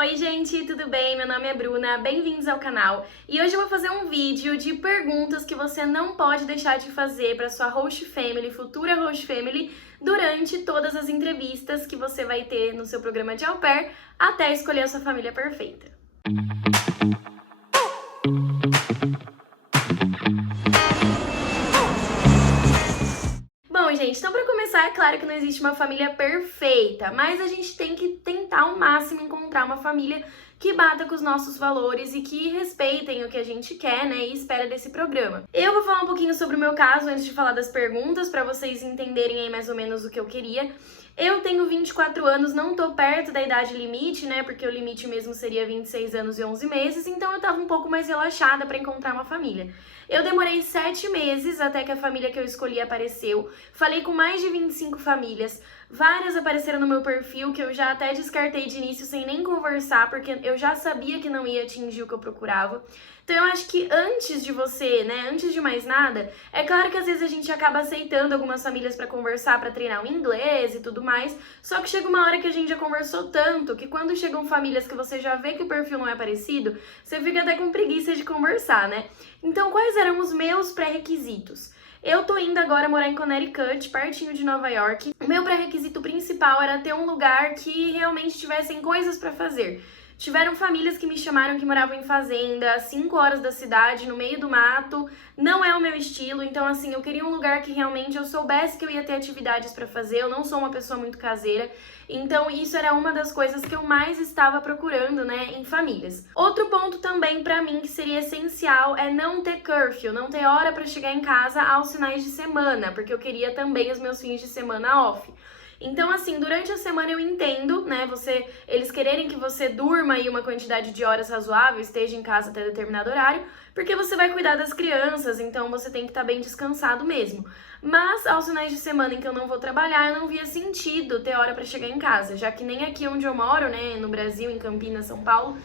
Oi gente, tudo bem? Meu nome é Bruna, bem-vindos ao canal. E hoje eu vou fazer um vídeo de perguntas que você não pode deixar de fazer para sua host family, futura host family, durante todas as entrevistas que você vai ter no seu programa de au pair, até escolher a sua família perfeita. Bom, gente, então para começar, é claro que não existe uma família perfeita, mas a gente tem que tentar ao máximo encontrar uma família que bata com os nossos valores e que respeitem o que a gente quer, né, e espera desse programa. Eu vou falar um pouquinho sobre o meu caso antes de falar das perguntas, para vocês entenderem aí mais ou menos o que eu queria. Eu tenho 24 anos, não tô perto da idade limite, né, porque o limite mesmo seria 26 anos e 11 meses, então eu tava um pouco mais relaxada para encontrar uma família. Eu demorei 7 meses até que a família que eu escolhi apareceu. Falei com mais de 25 famílias. Várias apareceram no meu perfil que eu já até descartei de início sem nem conversar, porque eu já sabia que não ia atingir o que eu procurava. Então eu acho que antes de você, né, antes de mais nada, é claro que às vezes a gente acaba aceitando algumas famílias para conversar, para treinar o inglês e tudo mais, só que chega uma hora que a gente já conversou tanto que quando chegam famílias que você já vê que o perfil não é parecido, você fica até com preguiça de conversar, né? Então quais eram os meus pré-requisitos? Eu tô indo agora morar em Connecticut, pertinho de Nova York. O meu pré-requisito principal era ter um lugar que realmente tivessem coisas para fazer. Tiveram famílias que me chamaram que moravam em fazenda, 5 horas da cidade, no meio do mato. Não é o meu estilo, então assim, eu queria um lugar que realmente eu soubesse que eu ia ter atividades para fazer. Eu não sou uma pessoa muito caseira, então isso era uma das coisas que eu mais estava procurando, né, em famílias. Outro ponto também para mim que seria essencial é não ter curfew, não ter hora para chegar em casa aos finais de semana, porque eu queria também os meus fins de semana off. Então, assim, durante a semana eu entendo, né, eles quererem que você durma aí uma quantidade de horas razoável, esteja em casa até determinado horário, porque você vai cuidar das crianças, então você tem que estar bem descansado mesmo. Mas, aos finais de semana em que eu não vou trabalhar, eu não via sentido ter hora para chegar em casa, já que nem aqui onde eu moro, né, no Brasil, em Campinas, São Paulo,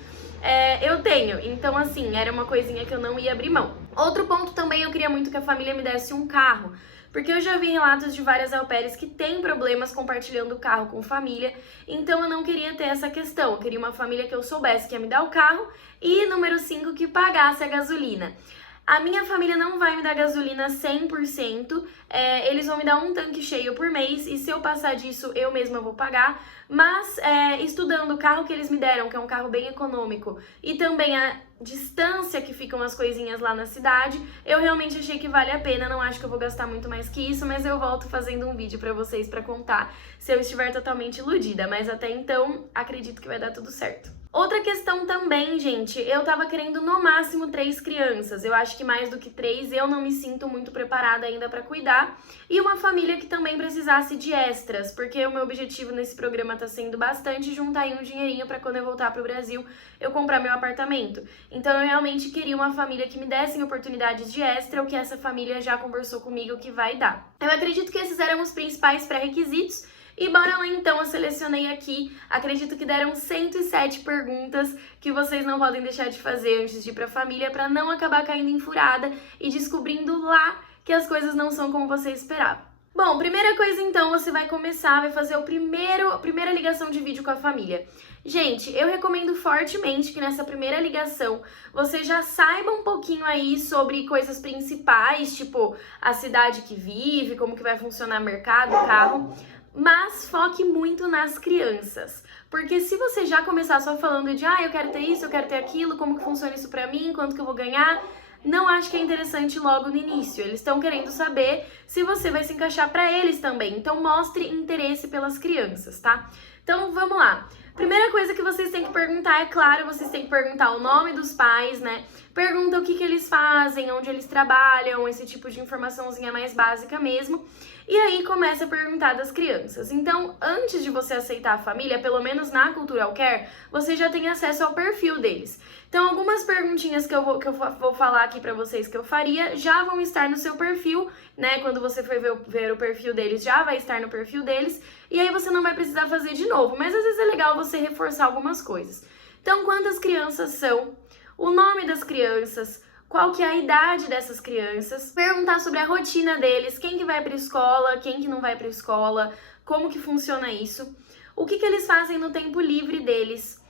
eu tenho. Então, assim, era uma coisinha que eu não ia abrir mão. Outro ponto também, eu queria muito que a família me desse um carro, porque eu já vi relatos de várias au pairs que têm problemas compartilhando o carro com família, então eu não queria ter essa questão. Eu queria uma família que eu soubesse que ia me dar o carro e, número 5, que pagasse a gasolina. A minha família não vai me dar gasolina 100%, eles vão me dar um tanque cheio por mês e se eu passar disso eu mesma vou pagar, mas estudando o carro que eles me deram, que é um carro bem econômico, e também a distância que ficam as coisinhas lá na cidade, eu realmente achei que vale a pena. Não acho que eu vou gastar muito mais que isso, mas eu volto fazendo um vídeo pra vocês pra contar se eu estiver totalmente iludida, mas até então acredito que vai dar tudo certo. Outra questão também, gente, eu tava querendo no máximo 3 crianças. Eu acho que mais do que 3 eu não me sinto muito preparada ainda pra cuidar. E uma família que também precisasse de extras, porque o meu objetivo nesse programa tá sendo bastante juntar aí um dinheirinho pra quando eu voltar pro Brasil eu comprar meu apartamento. Então eu realmente queria uma família que me dessem oportunidades de extra, o que essa família já conversou comigo que vai dar. Eu acredito que esses eram os principais pré-requisitos. E bora lá então, eu selecionei aqui, acredito que deram 107 perguntas que vocês não podem deixar de fazer antes de ir pra família para não acabar caindo em furada e descobrindo lá que as coisas não são como você esperava. Bom, primeira coisa então, você vai fazer a primeira ligação de vídeo com a família. Gente, eu recomendo fortemente que nessa primeira ligação você já saiba um pouquinho aí sobre coisas principais, tipo a cidade que vive, como que vai funcionar o mercado, o carro, mas foque muito nas crianças. Porque se você já começar só falando de eu quero ter isso, eu quero ter aquilo, como que funciona isso pra mim, quanto que eu vou ganhar, não acho que é interessante logo no início. Eles estão querendo saber se você vai se encaixar pra eles também. Então mostre interesse pelas crianças, tá? Então vamos lá. Primeira coisa que vocês têm que perguntar, é claro, vocês têm que perguntar o nome dos pais, né? Pergunta o que eles fazem, onde eles trabalham, esse tipo de informaçãozinha mais básica mesmo. E aí começa a perguntar das crianças. Então, antes de você aceitar a família, pelo menos na Cultural Care, você já tem acesso ao perfil deles. Então, algumas perguntinhas que eu vou falar aqui pra vocês que eu faria já vão estar no seu perfil, né? Quando você for ver o perfil deles, já vai estar no perfil deles. E aí você não vai precisar fazer de novo, mas às vezes é legal você reforçar algumas coisas. Então, quantas crianças são? O nome das crianças, qual que é a idade dessas crianças, perguntar sobre a rotina deles, quem que vai para a escola, quem que não vai para a escola, como que funciona isso, o que que eles fazem no tempo livre deles,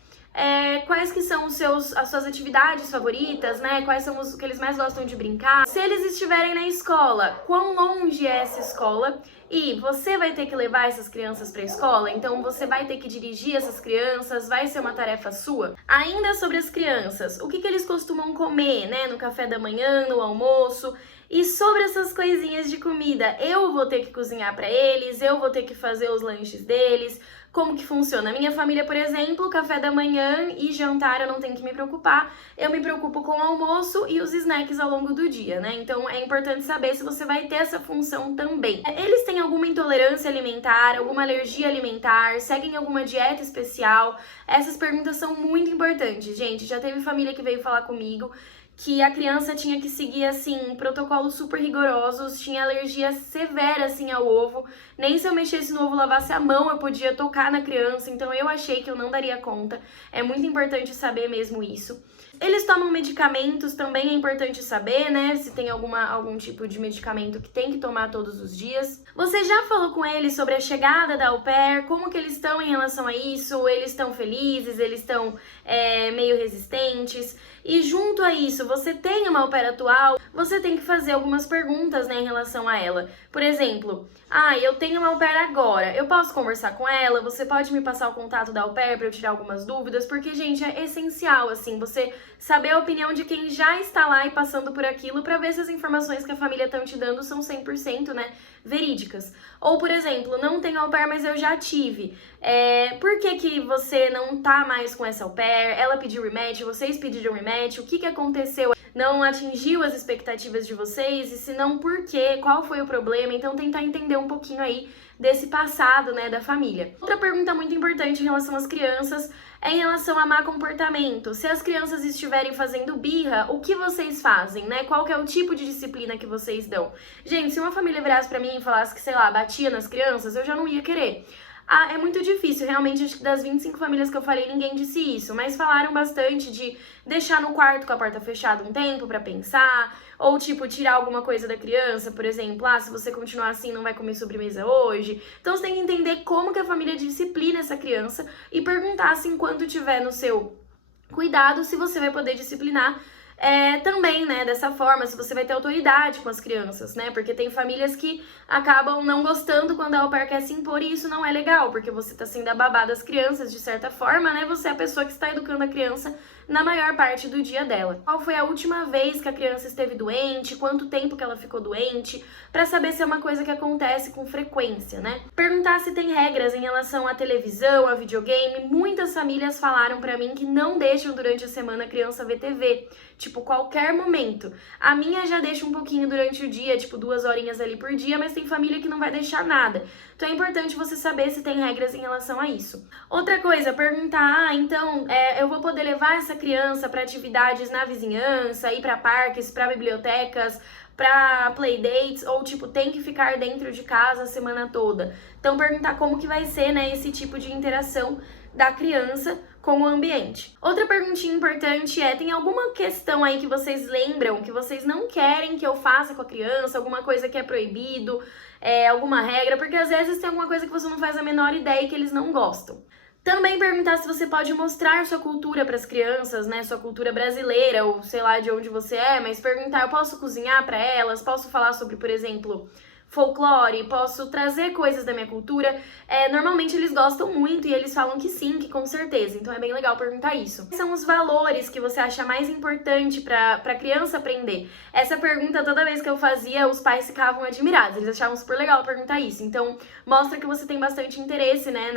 quais que são as suas atividades favoritas, né? Quais são os que eles mais gostam de brincar. Se eles estiverem na escola, quão longe é essa escola? E você vai ter que levar essas crianças para a escola, então você vai ter que dirigir essas crianças, vai ser uma tarefa sua. Ainda sobre as crianças, o que eles costumam comer, né? No café da manhã, no almoço. E sobre essas coisinhas de comida, eu vou ter que cozinhar para eles, eu vou ter que fazer os lanches deles. Como que funciona? A minha família, por exemplo, café da manhã e jantar eu não tenho que me preocupar. Eu me preocupo com o almoço e os snacks ao longo do dia, né? Então é importante saber se você vai ter essa função também. Eles têm alguma intolerância alimentar, alguma alergia alimentar, seguem alguma dieta especial? Essas perguntas são muito importantes, gente. Já teve família que veio falar comigo que a criança tinha que seguir, assim, protocolos super rigorosos, tinha alergia severa, assim, ao ovo. Nem se eu mexesse no ovo, lavasse a mão, eu podia tocar na criança, então eu achei que eu não daria conta. É muito importante saber mesmo isso. Eles tomam medicamentos, também é importante saber, né, se tem algum tipo de medicamento que tem que tomar todos os dias. Você já falou com eles sobre a chegada da au pair, como que eles estão em relação a isso? Eles estão felizes, eles estão meio resistentes? E junto a isso, você tem uma au pair atual, você tem que fazer algumas perguntas, né, em relação a ela. Por exemplo, eu tenho uma au pair agora, eu posso conversar com ela? Você pode me passar o contato da au pair para eu tirar algumas dúvidas? Porque, gente, é essencial, assim, você saber a opinião de quem já está lá e passando por aquilo para ver se as informações que a família estão te dando são 100%, né, verídicas. Ou, por exemplo, não tenho au pair, mas eu já tive. Por que você não tá mais com essa au pair? Ela pediu rematch, vocês pediram rematch, o que aconteceu? Não atingiu as expectativas de vocês? E se não, por quê? Qual foi o problema? Então, tentar entender um pouquinho aí desse passado, né, da família. Outra pergunta muito importante em relação às crianças é em relação a má comportamento. Se as crianças estiverem fazendo birra, o que vocês fazem, né? Qual que é o tipo de disciplina que vocês dão? Gente, se uma família virasse pra mim e falasse que, sei lá, batia nas crianças, eu já não ia querer. É muito difícil, realmente, acho que das 25 famílias que eu falei, ninguém disse isso, mas falaram bastante de deixar no quarto com a porta fechada um tempo pra pensar, ou tipo, tirar alguma coisa da criança, por exemplo, se você continuar assim não vai comer sobremesa hoje. Então você tem que entender como que a família disciplina essa criança e perguntar se enquanto tiver no seu cuidado, se você vai poder disciplinar também, né, dessa forma, se você vai ter autoridade com as crianças, né, porque tem famílias que acabam não gostando quando a au pair quer se impor e isso não é legal, porque você tá sendo a babá das crianças, de certa forma, né, você é a pessoa que está educando a criança na maior parte do dia dela. Qual foi a última vez que a criança esteve doente, quanto tempo que ela ficou doente, pra saber se é uma coisa que acontece com frequência, né. Perguntar se tem regras em relação à televisão, a videogame. Muitas famílias falaram pra mim que não deixam durante a semana a criança ver TV, tipo, qualquer momento. A minha já deixa um pouquinho durante o dia, tipo 2 horinhas ali por dia, mas tem família que não vai deixar nada. Então é importante você saber se tem regras em relação a isso. Outra coisa, perguntar, então, eu vou poder levar essa criança para atividades na vizinhança, ir para parques, para bibliotecas, para playdates, ou tipo, tem que ficar dentro de casa a semana toda. Então perguntar como que vai ser, né, esse tipo de interação da criança com o ambiente. Outra perguntinha importante tem alguma questão aí que vocês lembram, que vocês não querem que eu faça com a criança, alguma coisa que é proibido, alguma regra, porque às vezes tem alguma coisa que você não faz a menor ideia e que eles não gostam. Também perguntar se você pode mostrar sua cultura para as crianças, né, sua cultura brasileira, ou sei lá de onde você é, mas perguntar, eu posso cozinhar para elas, posso falar sobre, por exemplo, folclore, posso trazer coisas da minha cultura. Normalmente eles gostam muito e eles falam que sim, que com certeza, então é bem legal perguntar isso. Quais são os valores que você acha mais importante para a criança aprender? Essa pergunta, toda vez que eu fazia, os pais ficavam admirados, eles achavam super legal perguntar isso, então mostra que você tem bastante interesse, né,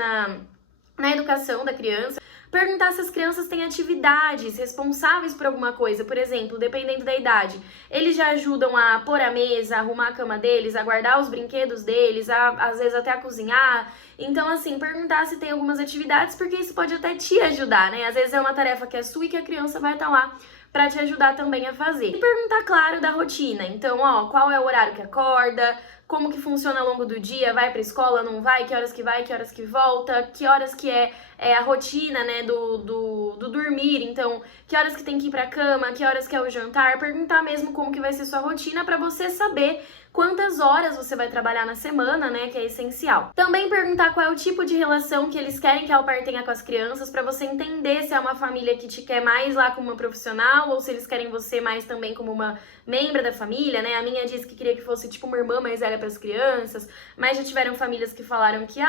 na educação da criança. Perguntar se as crianças têm atividades responsáveis por alguma coisa, por exemplo, dependendo da idade. Eles já ajudam a pôr a mesa, a arrumar a cama deles, a guardar os brinquedos deles, às vezes até a cozinhar. Então, assim, perguntar se tem algumas atividades, porque isso pode até te ajudar, né? Às vezes é uma tarefa que é sua e que a criança vai estar lá para te ajudar também a fazer. E perguntar, claro, da rotina. Então, qual é o horário que acorda, como que funciona ao longo do dia, vai pra escola, não vai, que horas que vai, que horas que volta, que horas que é a rotina, né, do dormir, então, que horas que tem que ir pra cama, que horas que é o jantar, perguntar mesmo como que vai ser sua rotina pra você saber quantas horas você vai trabalhar na semana, né, que é essencial. Também perguntar qual é o tipo de relação que eles querem que a au pair tenha com as crianças, pra você entender se é uma família que te quer mais lá como uma profissional ou se eles querem você mais também como uma membra da família, né? A minha disse que queria que fosse tipo uma irmã mais velha para as crianças, mas já tiveram famílias que falaram que,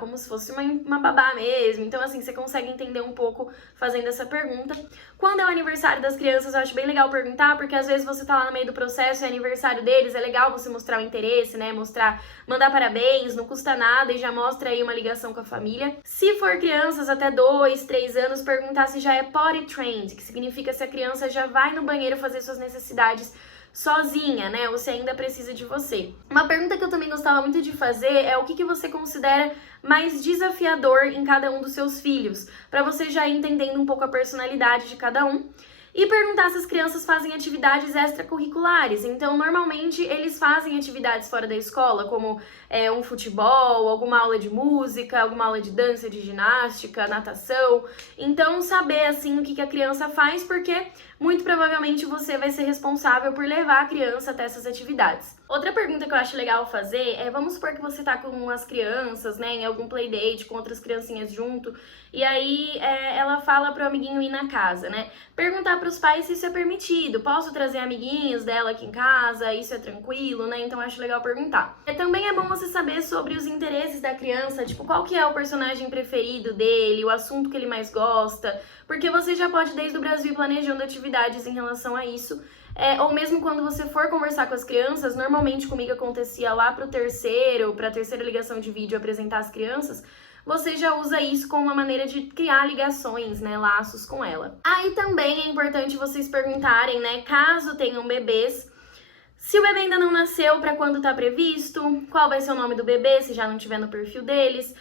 como se fosse uma babá mesmo. Então, assim, você consegue entender um pouco fazendo essa pergunta. Quando é o aniversário das crianças, eu acho bem legal perguntar, porque às vezes você tá lá no meio do processo, é aniversário deles, é legal você mostrar o interesse, né? Mandar parabéns, não custa nada e já mostra aí uma ligação com a família. Se for crianças até 2, 3 anos, perguntar se já é potty trained, que significa se a criança já vai no banheiro fazer suas necessidades sozinha, né? Ou se ainda precisa de você. Uma pergunta que eu também gostava muito de fazer é o que você considera mais desafiador em cada um dos seus filhos, para você já ir entendendo um pouco a personalidade de cada um. E perguntar se as crianças fazem atividades extracurriculares. Então, normalmente, eles fazem atividades fora da escola, como um futebol, alguma aula de música, alguma aula de dança, de ginástica, natação. Então, saber, assim, o que a criança faz, porque muito provavelmente você vai ser responsável por levar a criança até essas atividades. Outra pergunta que eu acho legal fazer é, vamos supor que você tá com as crianças, né, em algum playdate, com outras criancinhas junto, e aí ela fala pro amiguinho ir na casa, né? Perguntar pros pais se isso é permitido. Posso trazer amiguinhos dela aqui em casa? Isso é tranquilo, né? Então acho legal perguntar. Também é bom você saber sobre os interesses da criança, tipo, qual que é o personagem preferido dele, o assunto que ele mais gosta, porque você já pode desde o Brasil ir planejando atividades em relação a isso. Ou mesmo quando você for conversar com as crianças, normalmente comigo acontecia lá pra terceira ligação de vídeo apresentar as crianças, você já usa isso como uma maneira de criar ligações, né, laços com ela. Aí também é importante vocês perguntarem, né, caso tenham bebês, se o bebê ainda não nasceu, para quando tá previsto, qual vai ser o nome do bebê, se já não tiver no perfil deles.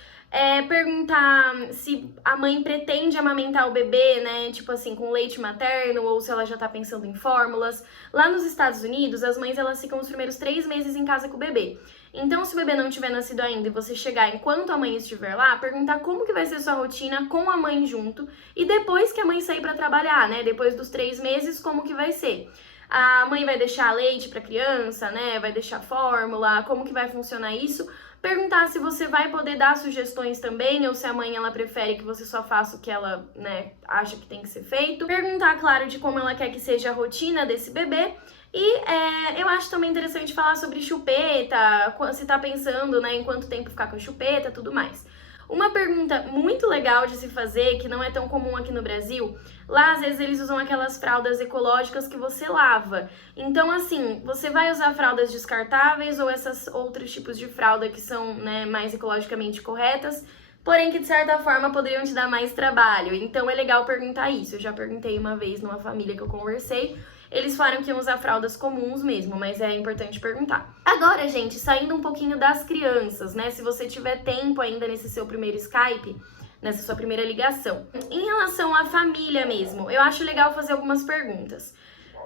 Perguntar se a mãe pretende amamentar o bebê, né, tipo assim, com leite materno, ou se ela já tá pensando em fórmulas. Lá nos Estados Unidos, as mães, elas ficam os primeiros 3 meses em casa com o bebê. Então, se o bebê não tiver nascido ainda e você chegar enquanto a mãe estiver lá, perguntar como que vai ser sua rotina com a mãe junto, e depois que a mãe sair pra trabalhar, né, depois dos 3 meses, como que vai ser. A mãe vai deixar leite pra criança, né, vai deixar fórmula, como que vai funcionar isso. Perguntar se você vai poder dar sugestões também, ou se a mãe ela prefere que você só faça o que ela, né, acha que tem que ser feito. Perguntar, claro, de como ela quer que seja a rotina desse bebê. E eu acho também interessante falar sobre chupeta, se tá pensando, né, em quanto tempo ficar com a chupeta, tudo mais. Uma pergunta muito legal de se fazer, que não é tão comum aqui no Brasil, lá às vezes eles usam aquelas fraldas ecológicas que você lava. Então, assim, você vai usar fraldas descartáveis ou esses outros tipos de fralda que são, né, mais ecologicamente corretas, porém que de certa forma poderiam te dar mais trabalho. Então é legal perguntar isso. Eu já perguntei uma vez numa família que eu conversei. Eles falaram que iam usar fraldas comuns mesmo, mas é importante perguntar. Agora, gente, saindo um pouquinho das crianças, né? Se você tiver tempo ainda nesse seu primeiro Skype, nessa sua primeira ligação. Em relação à família mesmo, eu acho legal fazer algumas perguntas.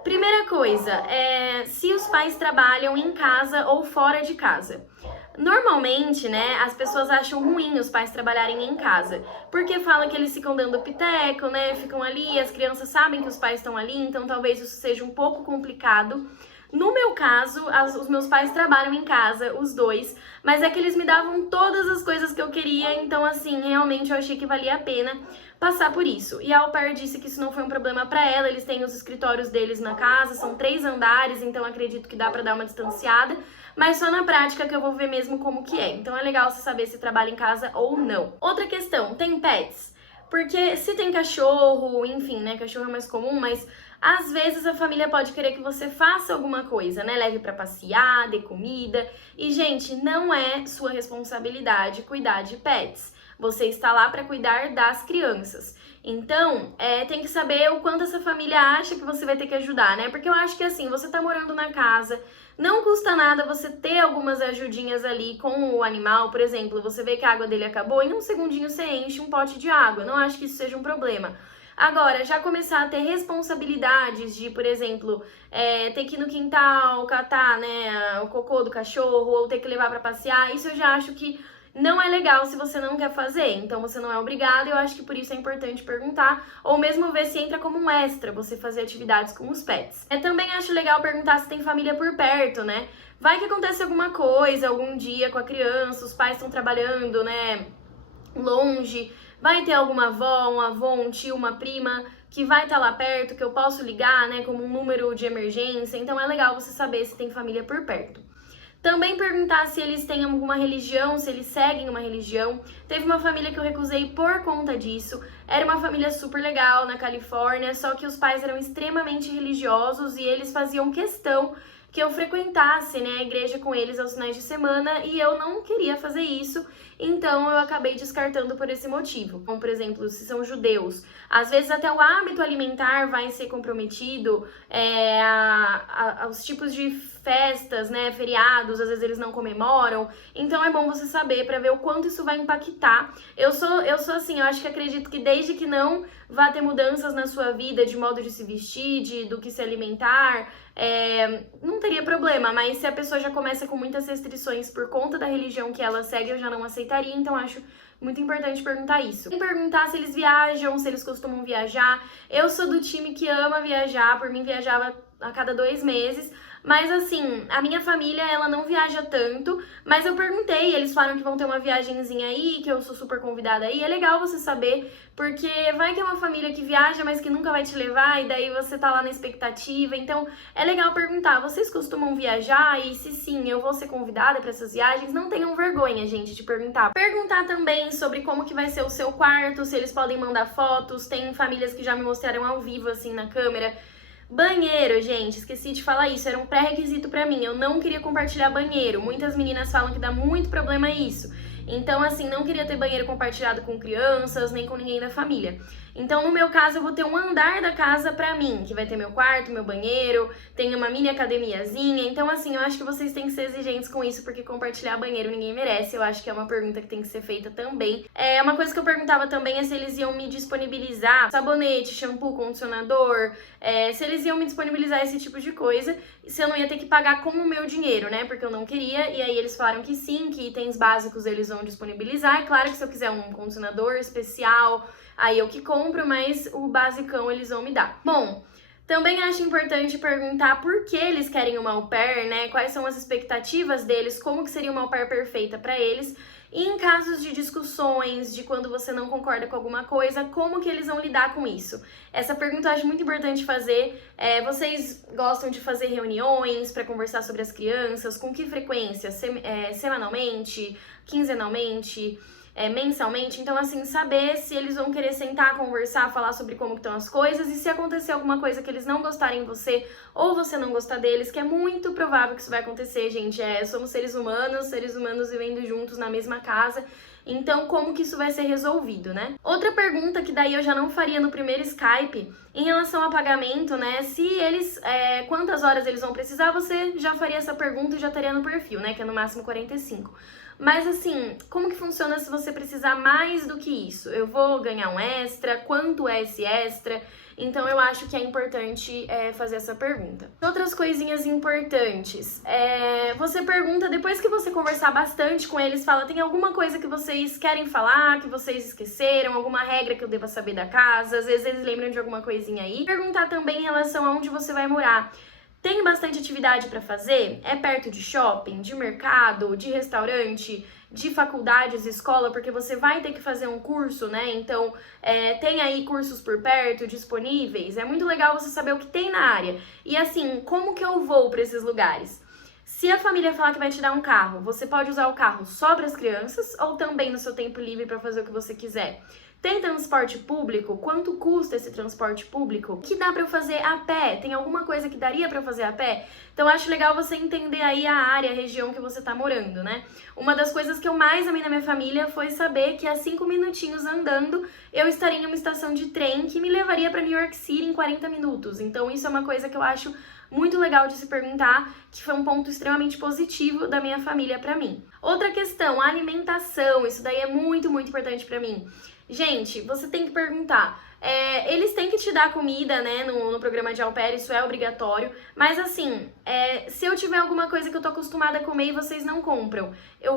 Primeira coisa, se os pais trabalham em casa ou fora de casa. Normalmente, né, as pessoas acham ruim os pais trabalharem em casa, porque fala que eles ficam dando piteco, né, ficam ali, as crianças sabem que os pais estão ali, então talvez isso seja um pouco complicado. No meu caso, os meus pais trabalham em casa, os dois, mas é que eles me davam todas as coisas que eu queria, então assim, realmente eu achei que valia a pena passar por isso. E a au pair disse que isso não foi um problema pra ela, eles têm os escritórios deles na casa, são 3 andares, então acredito que dá pra dar uma distanciada, mas só na prática que eu vou ver mesmo como que é. Então é legal você saber se trabalha em casa ou não. Outra questão, tem pets? Porque se tem cachorro, enfim, né, cachorro é mais comum, mas às vezes a família pode querer que você faça alguma coisa, né, leve pra passear, dê comida, e gente, não é sua responsabilidade cuidar de pets. Você está lá para cuidar das crianças. Então, tem que saber o quanto essa família acha que você vai ter que ajudar, né? Porque eu acho que assim, você tá morando na casa, não custa nada você ter algumas ajudinhas ali com o animal. Por exemplo, você vê que a água dele acabou, em um segundinho você enche um pote de água. Não acho que isso seja um problema. Agora, já começar a ter responsabilidades de, por exemplo, ter que ir no quintal catar, né, o cocô do cachorro ou ter que levar pra passear, isso eu já acho que não é legal se você não quer fazer, então você não é obrigado, eu acho que por isso é importante perguntar, ou mesmo ver se entra como um extra você fazer atividades com os pets. Também acho legal perguntar se tem família por perto, né? Vai que acontece alguma coisa, algum dia com a criança, os pais estão trabalhando, né, longe, vai ter alguma avó, um avô, um tio, uma prima que vai estar lá perto, que eu posso ligar, né, como um número de emergência, então é legal você saber se tem família por perto. Também perguntar se eles têm alguma religião, se eles seguem uma religião. Teve uma família que eu recusei por conta disso. Era uma família super legal na Califórnia, só que os pais eram extremamente religiosos e eles faziam questão que eu frequentasse, né, a igreja com eles aos finais de semana e eu não queria fazer isso, então eu acabei descartando por esse motivo. Como, por exemplo, se são judeus, às vezes até o hábito alimentar vai ser comprometido, aos tipos de festas, né, feriados, às vezes eles não comemoram, então é bom você saber para ver o quanto isso vai impactar. Eu sou assim, eu acho que acredito que desde que não vá ter mudanças na sua vida de modo de se vestir, do que se alimentar, não teria problema, mas se a pessoa já começa com muitas restrições por conta da religião que ela segue, eu já não aceitaria, então acho muito importante perguntar isso. E perguntar se eles viajam, se eles costumam viajar. Eu sou do time que ama viajar, por mim viajava a cada 2 meses, mas assim, a minha família, ela não viaja tanto, mas eu perguntei, eles falaram que vão ter uma viagenzinha aí, que eu sou super convidada aí, é legal você saber, porque vai que é uma família que viaja, mas que nunca vai te levar, e daí você tá lá na expectativa, então é legal perguntar, vocês costumam viajar? E se sim, eu vou ser convidada para essas viagens? Não tenham vergonha, gente, de perguntar. Perguntar também sobre como que vai ser o seu quarto, se eles podem mandar fotos, tem famílias que já me mostraram ao vivo, assim, na câmera. Banheiro, gente, esqueci de falar isso, era um pré-requisito pra mim, eu não queria compartilhar banheiro, muitas meninas falam que dá muito problema isso, então assim, não queria ter banheiro compartilhado com crianças, nem com ninguém da família. Então no meu caso eu vou ter um andar da casa pra mim, que vai ter meu quarto, meu banheiro, tem uma mini academiazinha, então assim, eu acho que vocês têm que ser exigentes com isso, porque compartilhar banheiro ninguém merece, eu acho que é uma pergunta que tem que ser feita também. Uma coisa que eu perguntava também é se eles iam me disponibilizar sabonete, shampoo, condicionador, se eles iam me disponibilizar esse tipo de coisa, se eu não ia ter que pagar com o meu dinheiro, né, porque eu não queria, e aí eles falaram que sim, que itens básicos eles vão disponibilizar, é claro que se eu quiser um condicionador especial, aí eu que compro, mas o basicão eles vão me dar. Bom, também acho importante perguntar por que eles querem uma au pair, né? Quais são as expectativas deles, como que seria uma au pair perfeita para eles. E em casos de discussões, de quando você não concorda com alguma coisa, como que eles vão lidar com isso? Essa pergunta eu acho muito importante fazer. Vocês gostam de fazer reuniões para conversar sobre as crianças? Com que frequência? Semanalmente? Quinzenalmente? Mensalmente, então assim, saber se eles vão querer sentar, conversar, falar sobre como estão as coisas e se acontecer alguma coisa que eles não gostarem de você ou você não gostar deles, que é muito provável que isso vai acontecer, gente, somos seres humanos vivendo juntos na mesma casa, então como que isso vai ser resolvido, né? Outra pergunta que daí eu já não faria no primeiro Skype, em relação a pagamento, né, se eles, quantas horas eles vão precisar, você já faria essa pergunta e já estaria no perfil, né, que é no máximo 45. Mas assim, como que funciona se você precisar mais do que isso? Eu vou ganhar um extra? Quanto é esse extra? Então eu acho que é importante fazer essa pergunta. Outras coisinhas importantes. Você pergunta, depois que você conversar bastante com eles, fala, tem alguma coisa que vocês querem falar, que vocês esqueceram, alguma regra que eu deva saber da casa? Às vezes eles lembram de alguma coisinha aí. Perguntar também em relação a onde você vai morar. Tem bastante atividade para fazer? É perto de shopping, de mercado, de restaurante, de faculdades, escola, porque você vai ter que fazer um curso, né? Então, tem aí cursos por perto, disponíveis. É muito legal você saber o que tem na área. E assim, como que eu vou para esses lugares? Se a família falar que vai te dar um carro, você pode usar o carro só para as crianças ou também no seu tempo livre para fazer o que você quiser? Tem transporte público? Quanto custa esse transporte público? O que dá pra eu fazer a pé? Tem alguma coisa que daria pra eu fazer a pé? Então acho legal você entender aí a área, a região que você tá morando, né? Uma das coisas que eu mais amei na minha família foi saber que a 5 minutinhos andando eu estaria em uma estação de trem que me levaria pra New York City em 40 minutos. Então isso é uma coisa que eu acho muito legal de se perguntar, que foi um ponto extremamente positivo da minha família pra mim. Outra questão, a alimentação, isso daí é muito, muito importante pra mim. Gente, você tem que perguntar, Eles têm que te dar comida, né, no programa de au pair, isso é obrigatório. Mas assim, se eu tiver alguma coisa que eu tô acostumada a comer e vocês não compram,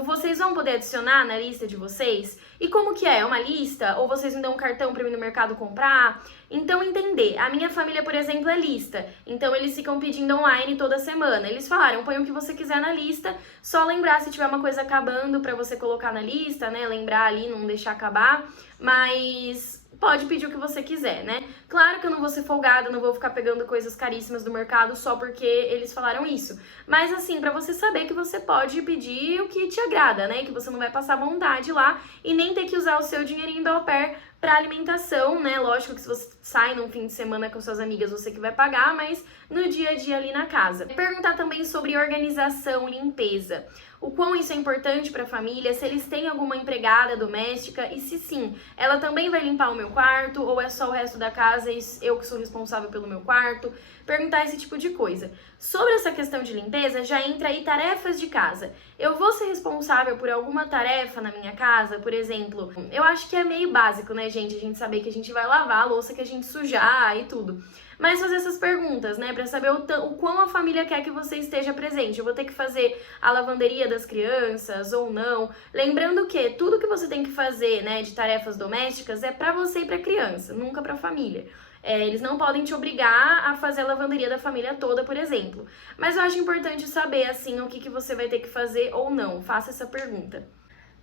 vocês vão poder adicionar na lista de vocês? E como que é? É uma lista? Ou vocês me dão um cartão pra eu ir no mercado comprar? Então, entender. A minha família, por exemplo, é lista. Então, eles ficam pedindo online toda semana. Eles falaram, põe o que você quiser na lista, só lembrar se tiver uma coisa acabando pra você colocar na lista, né? Lembrar ali, não deixar acabar. Mas pode pedir o que você quiser, né? Claro que eu não vou ser folgada, não vou ficar pegando coisas caríssimas do mercado só porque eles falaram isso. Mas assim, pra você saber que você pode pedir o que te agrada, né? Que você não vai passar vontade lá e nem ter que usar o seu dinheirinho do au pair para alimentação, né? Lógico que se você sai num fim de semana com suas amigas, você que vai pagar, mas no dia a dia ali na casa. Perguntar também sobre organização, limpeza. O quão isso é importante para a família, se eles têm alguma empregada doméstica e se sim, ela também vai limpar o meu quarto ou é só o resto da casa e eu que sou responsável pelo meu quarto. Perguntar esse tipo de coisa. Sobre essa questão de limpeza, já entra aí tarefas de casa. Eu vou ser responsável por alguma tarefa na minha casa, por exemplo, eu acho que é meio básico, né, gente? A gente saber que a gente vai lavar a louça que a gente sujar e tudo. Mas fazer essas perguntas, né, pra saber o quão a família quer que você esteja presente. Eu vou ter que fazer a lavanderia das crianças ou não. Lembrando que tudo que você tem que fazer, né, de tarefas domésticas é pra você e pra criança, nunca pra família. Eles não podem te obrigar a fazer a lavanderia da família toda, por exemplo. Mas eu acho importante saber, assim, o que você vai ter que fazer ou não. Faça essa pergunta.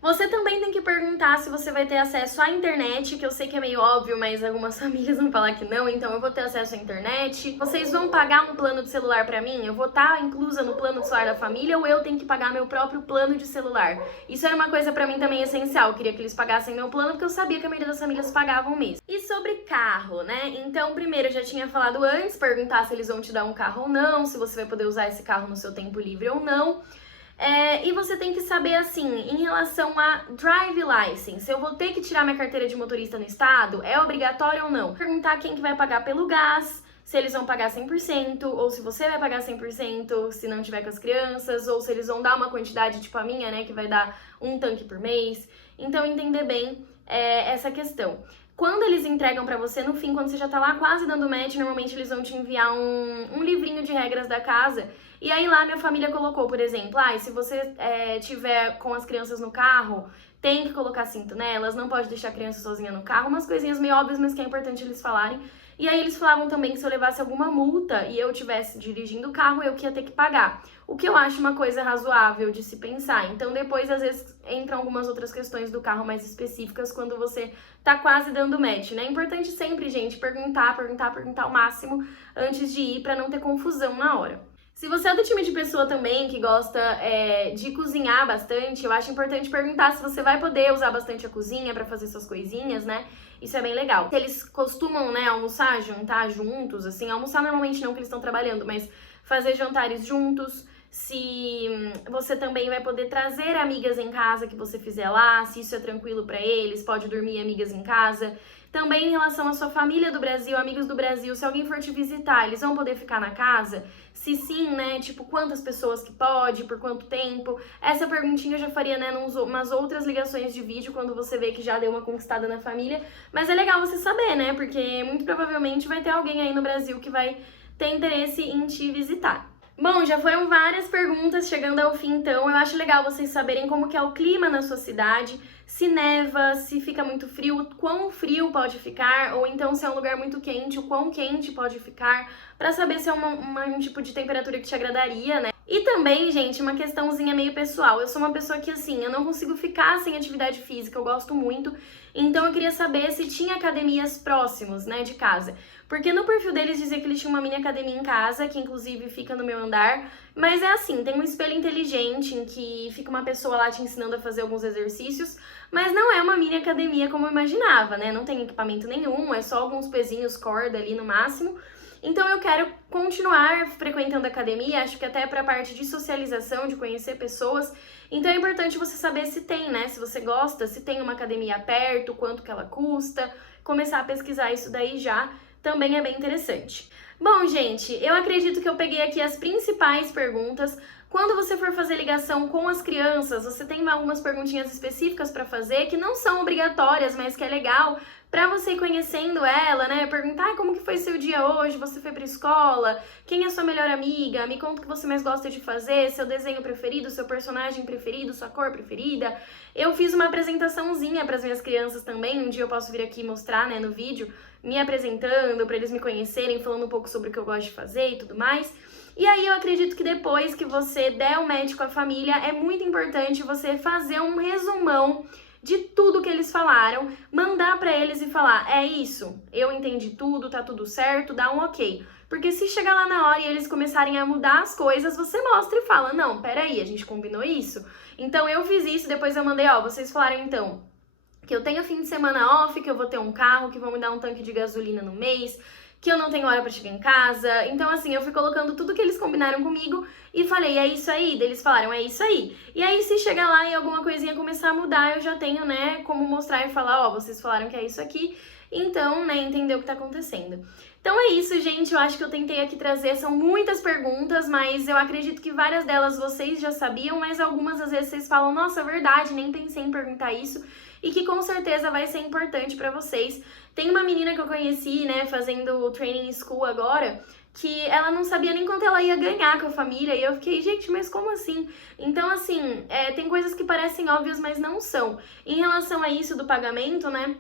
Você também tem que perguntar se você vai ter acesso à internet, que eu sei que é meio óbvio, mas algumas famílias vão falar que não, então eu vou ter acesso à internet. Vocês vão pagar um plano de celular pra mim? Eu vou estar inclusa no plano de celular da família ou eu tenho que pagar meu próprio plano de celular? Isso era uma coisa pra mim também essencial, eu queria que eles pagassem meu plano, porque eu sabia que a maioria das famílias pagavam mesmo. E sobre carro, né? Então, primeiro, eu já tinha falado antes, perguntar se eles vão te dar um carro ou não, se você vai poder usar esse carro no seu tempo livre ou não. E você tem que saber, assim, em relação a drive license, eu vou ter que tirar minha carteira de motorista no estado? É obrigatório ou não? Perguntar quem que vai pagar pelo gás, se eles vão pagar 100%, ou se você vai pagar 100% se não tiver com as crianças, ou se eles vão dar uma quantidade tipo a minha, né, que vai dar um tanque por mês. Então, entender bem essa questão. Quando eles entregam pra você, no fim, quando você já tá lá quase dando match, normalmente eles vão te enviar um livrinho de regras da casa. E aí lá minha família colocou, por exemplo, se você tiver com as crianças no carro, tem que colocar cinto nelas, não pode deixar a criança sozinha no carro, umas coisinhas meio óbvias, mas que é importante eles falarem. E aí eles falavam também que se eu levasse alguma multa e eu estivesse dirigindo o carro, eu que ia ter que pagar. O que eu acho uma coisa razoável de se pensar. Então depois, às vezes, entram algumas outras questões do carro mais específicas quando você tá quase dando match, né? É importante sempre, gente, perguntar o máximo antes de ir pra não ter confusão na hora. Se você é do time de pessoa também que gosta de cozinhar bastante, eu acho importante perguntar se você vai poder usar bastante a cozinha pra fazer suas coisinhas, né? Isso é bem legal. Se eles costumam, né, almoçar, jantar juntos, assim, almoçar normalmente não que eles estão trabalhando, mas fazer jantares juntos. Se você também vai poder trazer amigas em casa que você fizer lá, se isso é tranquilo pra eles, pode dormir amigas em casa. Também em relação à sua família do Brasil, amigos do Brasil, se alguém for te visitar, eles vão poder ficar na casa? Se sim, né, tipo, quantas pessoas que pode, por quanto tempo? Essa perguntinha eu já faria, né, umas outras ligações de vídeo, quando você vê que já deu uma conquistada na família. Mas é legal você saber, né, porque muito provavelmente vai ter alguém aí no Brasil que vai ter interesse em te visitar. Bom, já foram várias perguntas chegando ao fim, então eu acho legal vocês saberem como que é o clima na sua cidade, se neva, se fica muito frio, quão frio pode ficar, ou então se é um lugar muito quente, o quão quente pode ficar, pra saber se é um tipo de temperatura que te agradaria, né? E também, gente, uma questãozinha meio pessoal. Eu sou uma pessoa que, assim, eu não consigo ficar sem atividade física, eu gosto muito. Então eu queria saber se tinha academias próximos, né, de casa. Porque no perfil deles dizia que eles tinham uma mini academia em casa, que inclusive fica no meu andar. Mas é assim, tem um espelho inteligente em que fica uma pessoa lá te ensinando a fazer alguns exercícios. Mas não é uma mini academia como eu imaginava, né? Não tem equipamento nenhum, é só alguns pezinhos, corda ali no máximo. Então eu quero continuar frequentando a academia, acho que até pra parte de socialização, de conhecer pessoas. Então é importante você saber se tem, né? Se você gosta, se tem uma academia perto, quanto que ela custa. Começar a pesquisar isso daí já também é bem interessante. Bom, gente, eu acredito que eu peguei aqui as principais perguntas. Quando você for fazer ligação com as crianças, você tem algumas perguntinhas específicas para fazer que não são obrigatórias, mas que é legal pra você ir conhecendo ela, né? Perguntar como que foi seu dia hoje, você foi pra escola, quem é sua melhor amiga, me conta o que você mais gosta de fazer, seu desenho preferido, seu personagem preferido, sua cor preferida. Eu fiz uma apresentaçãozinha pras minhas crianças também, um dia eu posso vir aqui mostrar, né, no vídeo, me apresentando, pra eles me conhecerem, falando um pouco sobre o que eu gosto de fazer e tudo mais. E aí eu acredito que depois que você der o match com a família, é muito importante você fazer um resumão de tudo que eles falaram, mandar pra eles e falar, é isso, eu entendi tudo, tá tudo certo, dá um ok. Porque se chegar lá na hora e eles começarem a mudar as coisas, você mostra e fala, não, peraí, a gente combinou isso? Então eu fiz isso, depois eu mandei, ó, vocês falaram então que eu tenho fim de semana off, que eu vou ter um carro, que vão me dar um tanque de gasolina no mês, que eu não tenho hora pra chegar em casa. Então, assim, eu fui colocando tudo que eles combinaram comigo e falei, é isso aí? Daí eles falaram, é isso aí. E aí, se chegar lá e alguma coisinha começar a mudar, eu já tenho, né, como mostrar e falar, ó, vocês falaram que é isso aqui, então, né, entender o que tá acontecendo. Então é isso, gente, eu acho que eu tentei aqui trazer, são muitas perguntas, mas eu acredito que várias delas vocês já sabiam, mas algumas às vezes vocês falam, nossa, é verdade, nem pensei em perguntar isso, e que com certeza vai ser importante pra vocês. Tem uma menina que eu conheci, né, fazendo o training school agora, que ela não sabia nem quanto ela ia ganhar com a família, e eu fiquei, gente, mas como assim? Então, assim, tem coisas que parecem óbvias, mas não são. Em relação a isso do pagamento, né,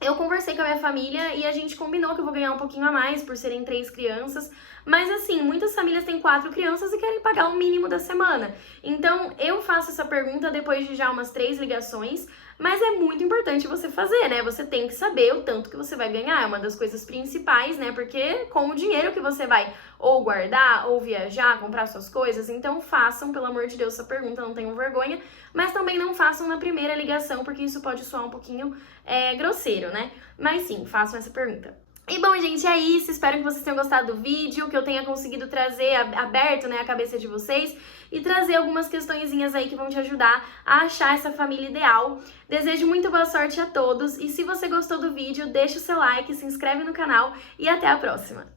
eu conversei com a minha família e a gente combinou que eu vou ganhar um pouquinho a mais por serem 3 crianças, mas assim, muitas famílias têm 4 crianças e querem pagar o mínimo da semana. Então, eu faço essa pergunta depois de já umas 3 ligações, mas é muito importante você fazer, né? Você tem que saber o tanto que você vai ganhar, é uma das coisas principais, né? Porque com o dinheiro que você vai ou guardar, ou viajar, comprar suas coisas, então façam, pelo amor de Deus, essa pergunta, não tenham vergonha, mas também não façam na primeira ligação, porque isso pode soar um pouquinho grosseiro, né? Mas sim, façam essa pergunta. E bom, gente, é isso. Espero que vocês tenham gostado do vídeo, que eu tenha conseguido trazer aberto, né, a cabeça de vocês e trazer algumas questõezinhas aí que vão te ajudar a achar essa família ideal. Desejo muito boa sorte a todos e se você gostou do vídeo, deixa o seu like, se inscreve no canal e até a próxima!